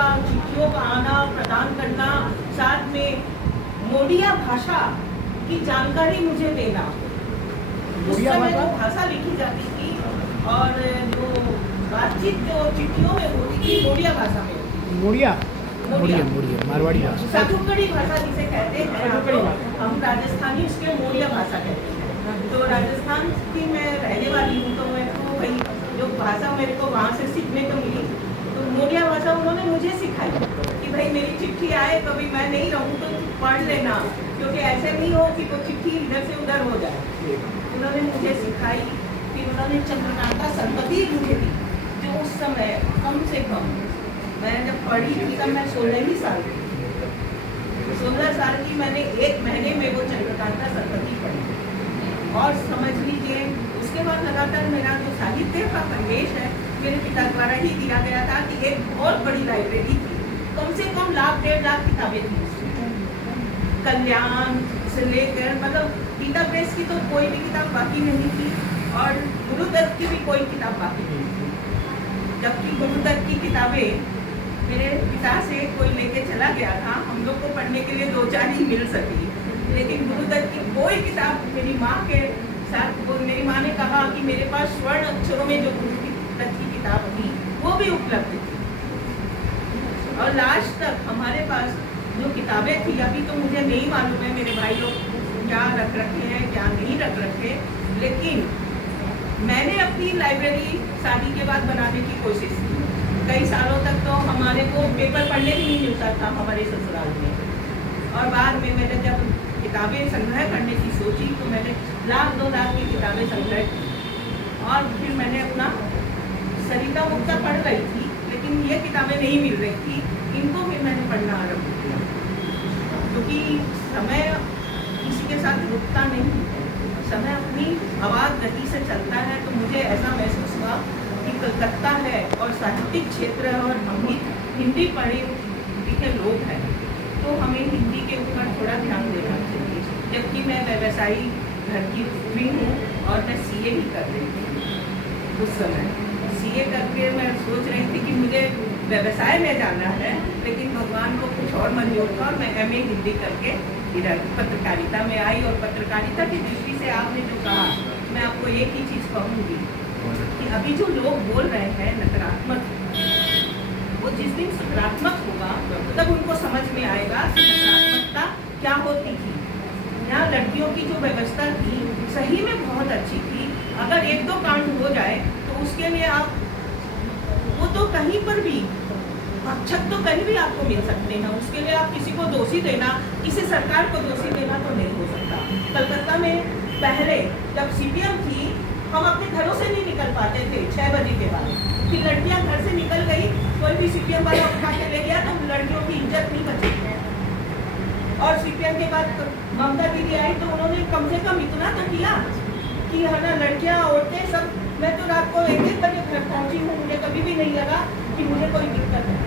का, चिट्ठियों का आना प्रदान करना, साथ में मोडिया भाषा की जानकारी मुझे देना। उस समय जो भाषा लिखी जाती थी और जो बातचीत जो चिट्ठियों में होती थी मोडिया भाषा में, मोडिया मारवाड़ी भाषा, साधुकड़ी भाषा जिसे कहते हैं, हम राजस्थानी उसके मोडिया भाषा कहते हैं। तो राजस्थान की मैं रहने वाली हूँ, तो मैं तो भाई जो भाषा मेरे को वहाँ से सीखने को मिली, तो मोडिया भाषा उन्होंने मुझे सिखाई कि भाई मेरी चिट्ठी आए, कभी मैं नहीं रहूँ तो पढ़ लेना, क्योंकि ऐसे नहीं हो कि वो चिट्ठी इधर से उधर हो जाए। उन्होंने मुझे सिखाई। फिर उन्होंने चंद्रकांता संतति मुझे दी, जो उस समय कम से कम मैं जब पढ़ी थी तब मैं 16 ही साल की, 16 साल की मैंने 1 महीने में वो चंद्रकांता संतति पढ़ी। और समझ लीजिए उसके बाद लगातार मेरा जो साहित्य का परिवेश है मेरे पिता द्वारा ही दिया गया था कि एक बहुत बड़ी लाइब्रेरी थी, कम से कम 1 लाख 1.5 लाख किताबें थी उसमें। कल्याण से लेकर मतलब गीता प्रेस की तो कोई भी किताब बाकी नहीं थी और गुरुदत्त की भी कोई किताब बाकी नहीं थी, जबकि गुरुदत्त की किताबें मेरे पिता से कोई लेके चला गया था, हम लोग को पढ़ने के लिए 2-4 ही मिल सकी, लेकिन गुरुदत्त की कोई किताब मेरी माँ के साथ, वो मेरी माँ ने कहा कि मेरे पास स्वर्ण अक्षरों में जो गुरुदत्त की किताब थी वो भी उपलब्ध थी। और लास्ट तक हमारे पास जो किताबें थी, अभी तो मुझे नहीं मालूम है मेरे भाई लोग क्या रख रखे हैं क्या नहीं रख रखे, लेकिन मैंने अपनी लाइब्रेरी शादी के बाद बनाने की कोशिश की। कई सालों तक तो हमारे को पेपर पढ़ने भी नहीं मिलता था हमारे ससुराल में, और बाद में मैंने जब किताबें संग्रह करने की सोची तो मैंने 1 लाख 2 लाख की किताबें संग्रह की। और फिर मैंने अपना सरिता मुक्ता पढ़ रही थी, लेकिन ये किताबें नहीं मिल रही थी, इनको भी मैंने पढ़ना आरम्भ किया, क्योंकि समय किसी के साथ रुकता नहीं है, समय अपनी आवाज़ गति से चलता है। तो मुझे ऐसा महसूस हुआ कि कलकत्ता है और साहित्यिक क्षेत्र है और हम भी हिंदी पढ़े लिखे लोग हैं, तो हमें हिंदी के ऊपर थोड़ा ध्यान देना चाहिए। जबकि मैं व्यवसायी घर की भी हूँ और मैं सीए भी कर रही थी उस समय। सीए करके मैं सोच रही थी कि मुझे व्यवसाय में जाना है, लेकिन भगवान को कुछ और मंजूर था और मैं एमए हिंदी करके इधर पत्रकारिता में आई। और पत्रकारिता की दृष्टि से आपने जो कहा, मैं आपको एक ही चीज़ कहूँगी कि अभी जो लोग बोल रहे हैं नकारात्मक, वो जिस दिन सकारात्मक होगा तब उनको समझ में आएगा कि नकारात्मकता क्या होती थी। यहाँ लड़कियों की जो व्यवस्था थी सही में बहुत अच्छी थी, अगर 1-2 कांड हो जाए तो उसके लिए आप वो तो कहीं पर भी भक्षक तो कहीं भी आपको मिल सकते हैं, उसके लिए आप किसी को दोषी देना, किसी सरकार को दोषी देना तो नहीं हो सकता। कलकत्ता में पहले जब सीपीएम थी, हम अपने घरों से नहीं निकल पाते थे 6 बजे के बाद, फिर लड़कियां घर से निकल गई, कोई भी सीपीएम वाला उठा के ले गया तो लड़कियों की इज्जत नहीं बची। और सीपीएम के बाद ममता दीदी आई तो उन्होंने कम से कम इतना तो किया कि है ना, लड़कियां औरतें सब, मैं तो रात को 1-1 बजे घर पहुंची हूँ, मुझे कभी भी नहीं लगा कि मुझे कोई दिक्कत है।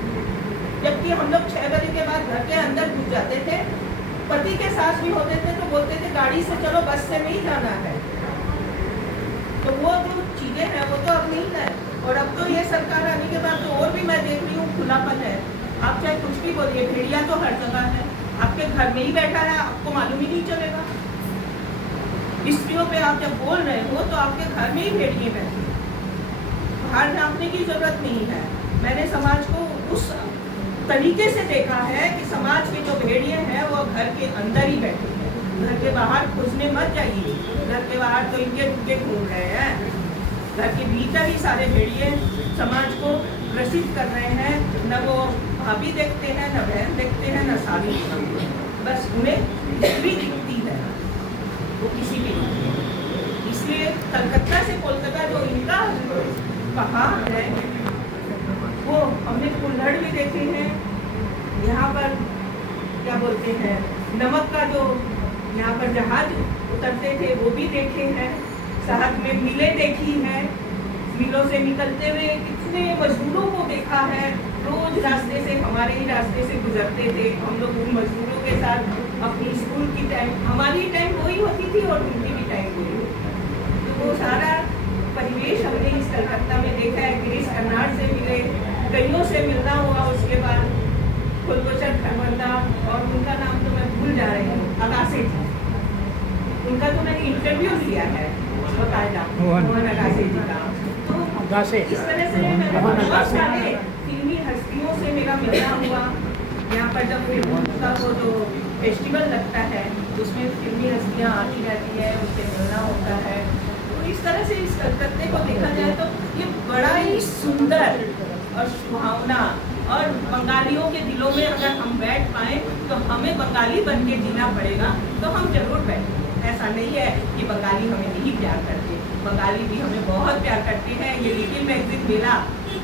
जबकि हम लोग 6 बजे के बाद घर के अंदर घुस जाते थे, पति के साथ भी होते थे तो बोलते थे गाड़ी से चलो, बस से नहीं जाना है। तो वो जो चीज़ें हैं वो तो अब नहीं है। और अब तो ये सरकार आने के बाद तो और भी मैं देख रही हूँ खुलापन है। आप चाहे कुछ भी बोलिए, भेड़िया तो हर जगह है, आपके घर में ही बैठा है, आपको मालूम ही नहीं चलेगा। स्त्रियों पे आप जब बोल रहे हो तो आपके घर में ही भेड़िए बैठे, बाहर झाँकने की जरूरत नहीं है। मैंने समाज को उस तरीके से देखा है कि समाज के जो भेड़िए हैं वो घर के अंदर ही बैठे हैं, घर के बाहर घुसने मत जाइए। घर के बाहर तो इनके टुके घूम रहे हैं, घर के भीतर ही सारे भेड़िए समाज को ग्रसित कर रहे हैं। न वो भाभी देखते हैं, न बहन देखते हैं, न साली देखते हैं, बस उन्हें स्त्री दिखती है, वो किसी भी नहीं। इसलिए कलकत्ता से कोलकाता जो इनका पहाड़ है, वो हमने कुल्हड़ भी देखे हैं। यहाँ पर क्या बोलते हैं, नमक का जो यहाँ पर जहाज उतरते थे वो भी देखे हैं। साथ में मिलें देखी हैं, मिलों से निकलते हुए कितने मजदूरों को देखा है। रोज रास्ते से, हमारे ही रास्ते से गुजरते थे हम लोग उन मजदूरों के साथ। अपनी स्कूल की टाइम, हमारी टाइम वही होती थी और उनकी भी टाइम वही होती। तो वो सारा परिवेश हमने इस कलकत्ता में देखा है। गिरीश कर्नाड से मिले, कईयों से मिलना हुआ उसके बाद फुलभूषण खरवंदा और उनका नाम तो मैं भूल जा रही हूँ, अगासी जी। उनका तो मैंने इंटरव्यू लिया है बकायदा, मोहन अगासी जी का। तो अगासी। इस तरह से मैंने मोहन बहुत अगासी। सारे फिल्मी हस्तियों से मेरा मिलना हुआ। यहाँ पर जब फिल्म का वो जो फेस्टिवल लगता है उसमें फिल्मी हस्तियाँ आती रहती है, उनसे मिलना होता है। तो इस तरह से इस कलकत्ते को देखा जाए तो ये बड़ा ही सुंदर और सुहावना, और बंगालियों के दिलों में अगर हम बैठ पाएँ तो हमें बंगाली बन के जीना पड़ेगा, तो हम जरूर बैठें। ऐसा नहीं है कि बंगाली हमें नहीं प्यार करते, बंगाली भी हमें बहुत प्यार करते हैं। ये लिटिल मैगजीन मेला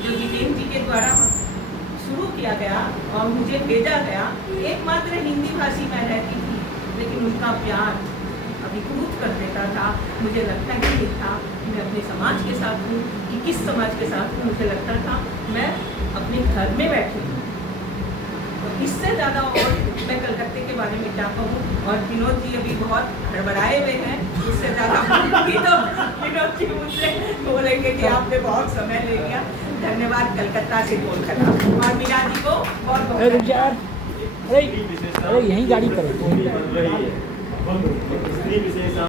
जो जितेंद्र जी के द्वारा शुरू किया गया और मुझे भेजा गया, एकमात्र हिंदी भाषी मैं रहती थी, लेकिन उनका प्यार अभिभूत कर देता था। मुझे लगता ही नहीं था कि मैं अपने समाज के साथ हूँ, कि किस समाज के साथ हूँ। मुझे लगता था मैं अपने घर में बैठी हूँ। तो इससे ज़्यादा और मैं कलकत्ते के बारे में क्या कहूँ। और विनोद जी अभी बहुत हड़बड़ाए हुए हैं, इससे ज़्यादा बोलूँगी तो विनोद जी मुझसे बोलेंगे कि आपने बहुत समय ले लिया। धन्यवाद कलकत्ता से कोलकाता, और मीरा जी को बहुत बहुत अरे रुक जा यार। अरे अरे यहीं गाड़ी करो।